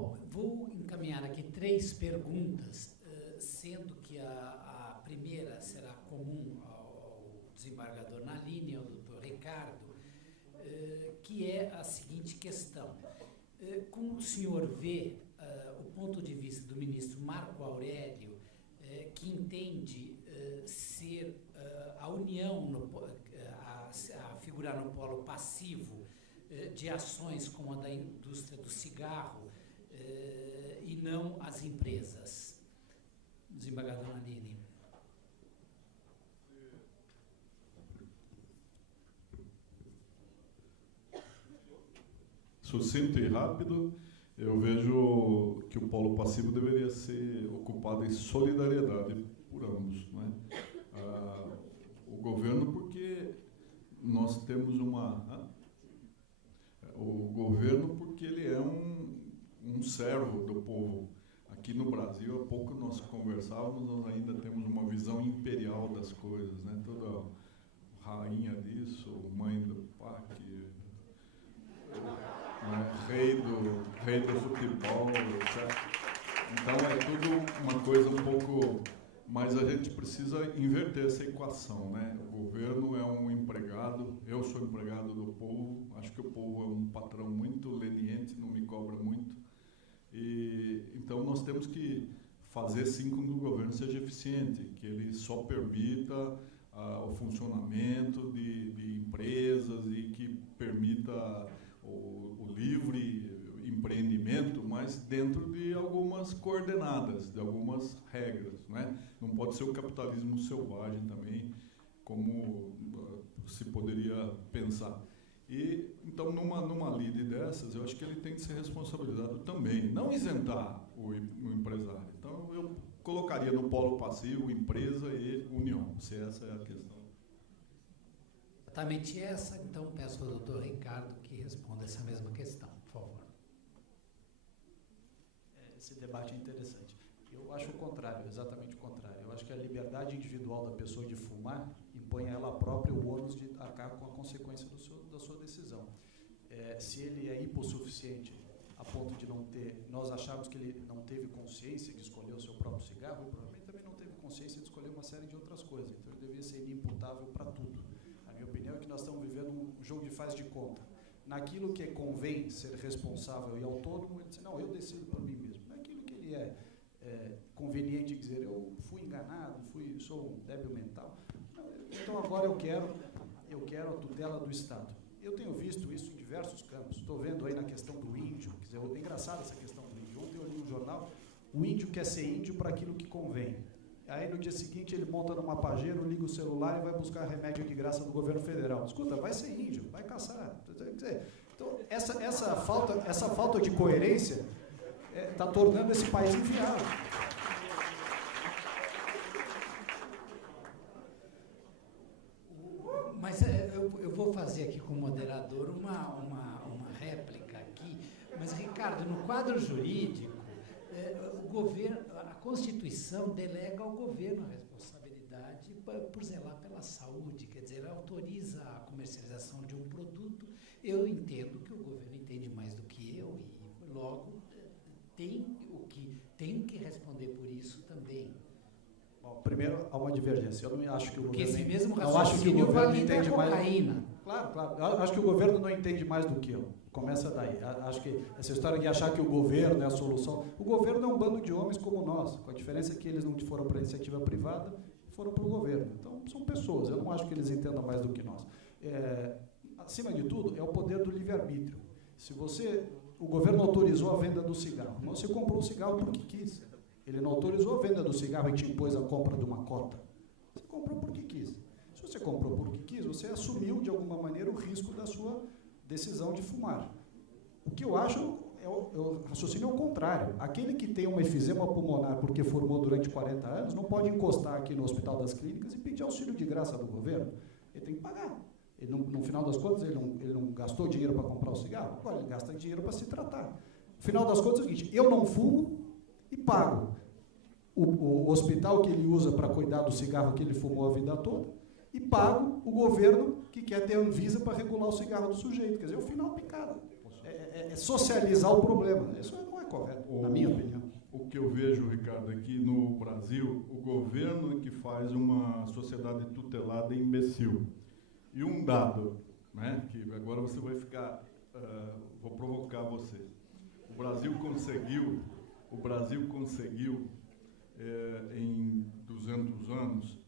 Bom, vou encaminhar aqui 3 perguntas, sendo que a primeira será comum ao desembargador Nalini, ao doutor Ricardo, que é a seguinte questão. Como o senhor vê o ponto de vista do ministro Marco Aurélio, que entende ser a união, a figurar no polo passivo de ações como a da indústria do cigarro e não as empresas? Desembargador Nalini. Sucinto e rápido, eu vejo que o polo passivo deveria ser ocupado em solidariedade por ambos, né? O governo, porque nós temos o governo, porque ele é um servo do povo. Aqui no Brasil, há pouco nós conversávamos, nós ainda temos uma visão imperial das coisas, né? Toda rainha disso, mãe do PAC, rei do futebol, etc. Então é tudo uma coisa um pouco... Mas a gente precisa inverter essa equação, né? O governo é um empregado, eu sou empregado do povo, acho que o povo é um patrão muito leniente, não me cobra muito. Então nós temos que fazer sim com que o governo seja eficiente, que ele só permita o funcionamento de empresas e que permita o livre empreendimento, mas dentro de algumas coordenadas, de algumas regras, né? Não pode ser o capitalismo selvagem também, como se poderia pensar. E então, numa lide dessas, eu acho que ele tem que ser responsabilizado também, não isentar o empresário. Então, eu colocaria no polo passivo empresa e união, se essa é a questão. Exatamente essa, então peço ao doutor Ricardo que responda essa mesma questão, por favor. Esse debate é interessante. Eu acho o contrário, exatamente o contrário. Eu acho que a liberdade individual da pessoa de fumar impõe a ela própria o ônus de arcar com a consequência da sua decisão. Se ele é hipossuficiente a ponto de não ter... Nós achamos que ele não teve consciência de escolher o seu próprio cigarro, ele provavelmente também não teve consciência de escolher uma série de outras coisas. Então, ele devia ser inimputável para tudo. A minha opinião é que nós estamos vivendo um jogo de faz de conta. Naquilo que convém ser responsável e autônomo, ele diz, não, eu decido por mim mesmo. Naquilo que ele é conveniente dizer, eu fui enganado, sou um débil mental, então agora eu quero a tutela do Estado. Eu tenho visto isso em diversos campos. Estou vendo aí na questão do índio, quer dizer, é engraçada essa questão do índio. Ontem eu li um jornal, o índio quer ser índio para aquilo que convém. Aí no dia seguinte ele monta numa pajeira, liga o celular e vai buscar remédio de graça do governo federal. Escuta, vai ser índio, vai caçar. Quer dizer, então, essa falta de coerência está tornando esse país inviável. Mas eu vou fazer aqui com o moderador uma réplica aqui. Mas, Ricardo, no quadro jurídico, o governo, a Constituição delega ao governo a responsabilidade por zelar pela saúde, quer dizer, autoriza a comercialização de um produto. Eu entendo que o governo entende mais do que eu e, logo, tem que responder por isso também. Bom, primeiro, há uma divergência. Eu não acho que o Porque governo... esse mesmo não acho que o governo entende mais... cocaína. Claro. Eu acho que o governo não entende mais do que eu. Começa daí. Acho que essa história de achar que o governo é a solução... O governo é um bando de homens como nós, com a diferença que eles não foram para a iniciativa privada, foram para o governo. Então, são pessoas. Eu não acho que eles entendam mais do que nós. Acima de tudo, é o poder do livre-arbítrio. Se o governo autorizou a venda do cigarro, mas você comprou o cigarro porque quis. Ele não autorizou a venda do cigarro e te impôs a compra de uma cota. Você comprou porque quis. Se você comprou porque quis, você assumiu, de alguma maneira, o risco da sua decisão de fumar. O que eu acho o raciocínio é o contrário. Aquele que tem uma efizema pulmonar porque formou durante 40 anos, não pode encostar aqui no Hospital das Clínicas e pedir auxílio de graça do governo. Ele tem que pagar. Ele no final das contas, ele não gastou dinheiro para comprar o cigarro? Agora, ele gasta dinheiro para se tratar. No final das contas é o seguinte, eu não fumo e pago o hospital que ele usa para cuidar do cigarro que ele fumou a vida toda e pago o governo que quer ter Anvisa para regular o cigarro do sujeito. Quer dizer, é o final picado. É socializar o problema. Isso não é correto, na minha opinião. O que eu vejo, Ricardo, aqui no Brasil, o governo é que faz uma sociedade tutelada imbecil. E um dado, né, que agora você vai ficar, vou provocar você. O Brasil conseguiu em 200 anos,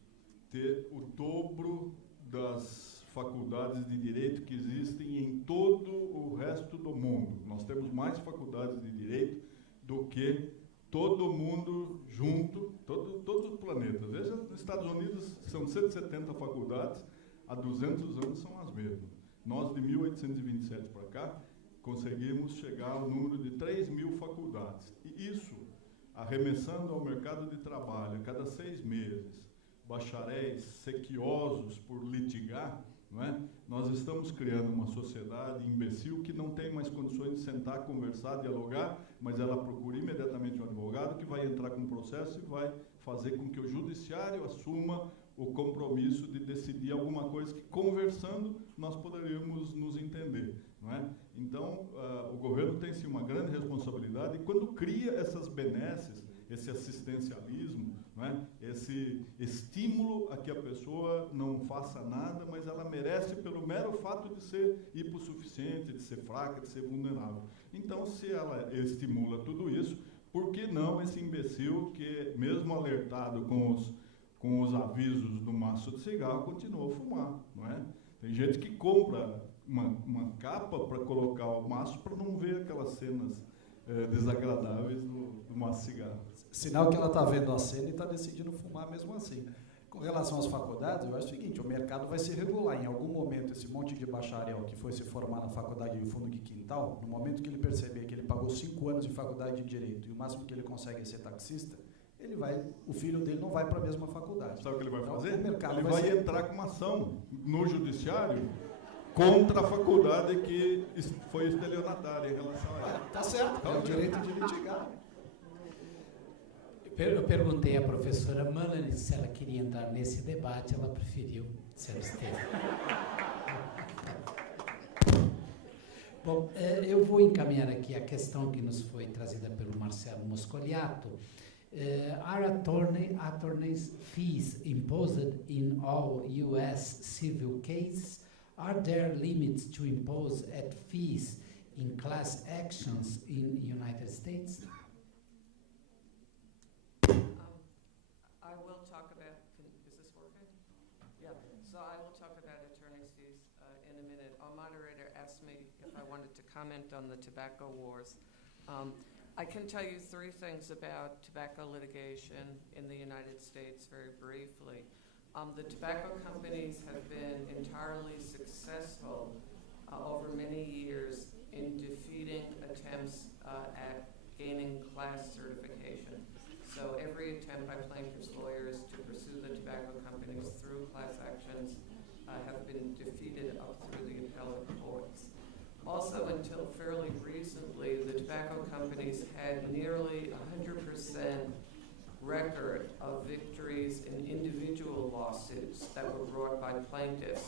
ter o dobro das faculdades de direito que existem em todo o resto do mundo. Nós temos mais faculdades de direito do que todo mundo junto, todos os planetas. Veja, nos Estados Unidos são 170 faculdades, há 200 anos são as mesmas. Nós, de 1827 para cá, conseguimos chegar ao número de 3.000 faculdades. E isso, arremessando ao mercado de trabalho, a cada 6 meses, bacharéis sequiosos por litigar, não é? Nós estamos criando uma sociedade imbecil que não tem mais condições de sentar, conversar, dialogar, mas ela procura imediatamente um advogado que vai entrar com um processo e vai fazer com que o judiciário assuma o compromisso de decidir alguma coisa que, conversando, nós poderíamos nos entender, não é? Então, o governo tem, sim, uma grande responsabilidade, e quando cria essas benesses, esse assistencialismo, não é? Esse estímulo a que a pessoa não faça nada, mas ela merece pelo mero fato de ser hipossuficiente, de ser fraca, de ser vulnerável. Então, se ela estimula tudo isso, por que não esse imbecil que, mesmo alertado com os avisos do maço de cigarro, continua a fumar, não é? Tem gente que compra uma capa para colocar o maço para não ver aquelas cenas desagradáveis do maço de cigarro. Sinal que ela está vendo a cena e está decidindo fumar mesmo assim. Com relação às faculdades, eu acho o seguinte, o mercado vai se regular. Em algum momento, esse monte de bacharel que foi se formar na faculdade de fundo de quintal, no momento que ele perceber que ele pagou 5 anos de faculdade de Direito e o máximo que ele consegue é ser taxista, o filho dele não vai para a mesma faculdade. Sabe o que ele vai então, fazer? Ele vai entrar com uma ação no judiciário contra a faculdade que foi estelionatária em relação a ela. Tá certo, é o direito de litigar. Eu perguntei à professora Melanie se ela queria entrar nesse debate, ela preferiu se abster. Bom, eu vou encaminhar aqui a questão que nos foi trazida pelo Marcelo Moscoliato. Are attorneys' fees imposed in all U.S. civil cases? Are there limits to impose at fees in class actions in the United States? I will talk about, is this working? Yeah, so I will talk about attorney's fees in a minute. Our moderator asked me if I wanted to comment on the tobacco wars. I can tell you 3 things about tobacco litigation in the United States very briefly. The tobacco companies have been entirely successful over many years in defeating attempts at gaining class certification. So every attempt by plaintiffs' lawyers to pursue the tobacco companies through class actions have been defeated up through the appellate courts. Also, until fairly recently, the tobacco companies had nearly 100% record of victories in individual lawsuits that were brought by plaintiffs.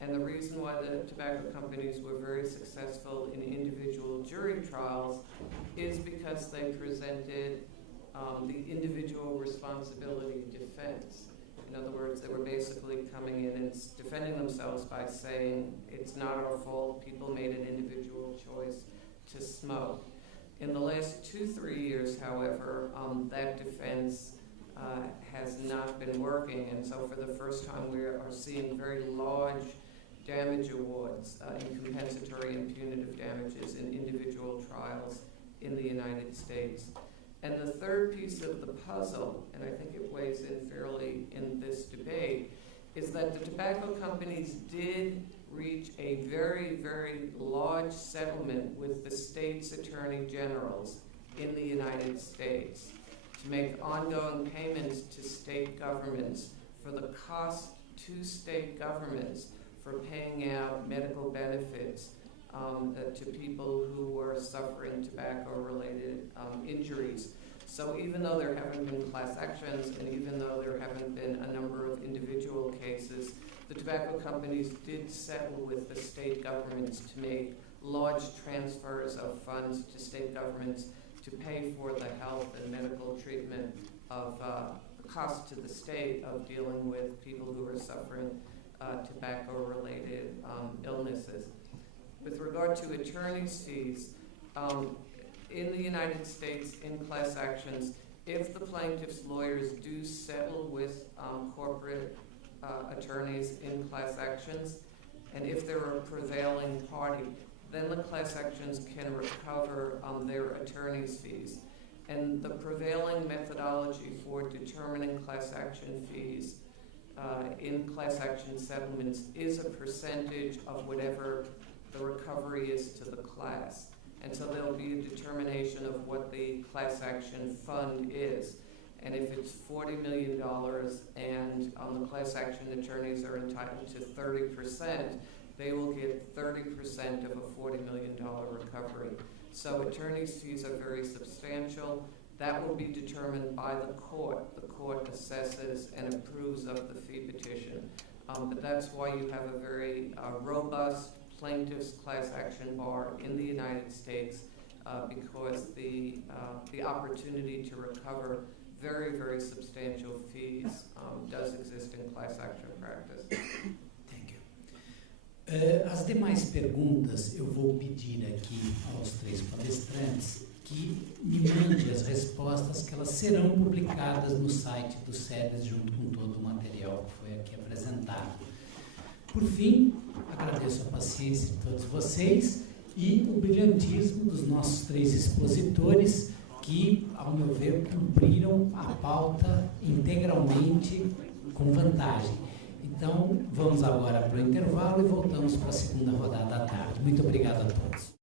And the reason why the tobacco companies were very successful in individual jury trials is because they presented the individual responsibility defense. In other words, they were basically coming in and defending themselves by saying, it's not our fault, people made an individual choice to smoke. In the last 2-3 years, however, that defense has not been working, and so for the first time we are seeing very large damage awards in compensatory and punitive damages in individual trials in the United States. And the third piece of the puzzle, and I think it weighs in fairly in this debate, is that the tobacco companies did reach a very, very large settlement with the state's attorney generals in the United States to make ongoing payments to state governments for the cost to state governments for paying out medical benefits to people who were suffering tobacco-related injuries. So even though there haven't been class actions, and even though there haven't been a number of individual cases, the tobacco companies did settle with the state governments to make large transfers of funds to state governments to pay for the health and medical treatment of cost to the state of dealing with people who are suffering tobacco-related illnesses. With regard to attorney's fees, in the United States, in class actions, if the plaintiff's lawyers do settle with corporate attorneys in class actions, and if they're a prevailing party, then the class actions can recover their attorney's fees. And the prevailing methodology for determining class action fees in class action settlements is a percentage of whatever the recovery is to the class. And so there'll be a determination of what the class action fund is. And if it's $40 million and the class action attorneys are entitled to 30%, they will get 30% of a $40 million recovery. So attorney's fees are very substantial. That will be determined by the court. The court assesses and approves of the fee petition. But that's why you have a very robust plaintiff's class action bar in the United States, because the opportunity to recover very, very substantial fees does exist in class action practice. Thank you. As demais perguntas, eu vou pedir aqui aos três palestrantes que me mandem as respostas, que elas serão publicadas no site do SEDES junto com todo o material que foi aqui apresentado. Por fim, agradeço a paciência de todos vocês e o brilhantismo dos nossos três expositores que, ao meu ver, cumpriram a pauta integralmente com vantagem. Então, vamos agora para o intervalo e voltamos para a segunda rodada da tarde. Muito obrigado a todos.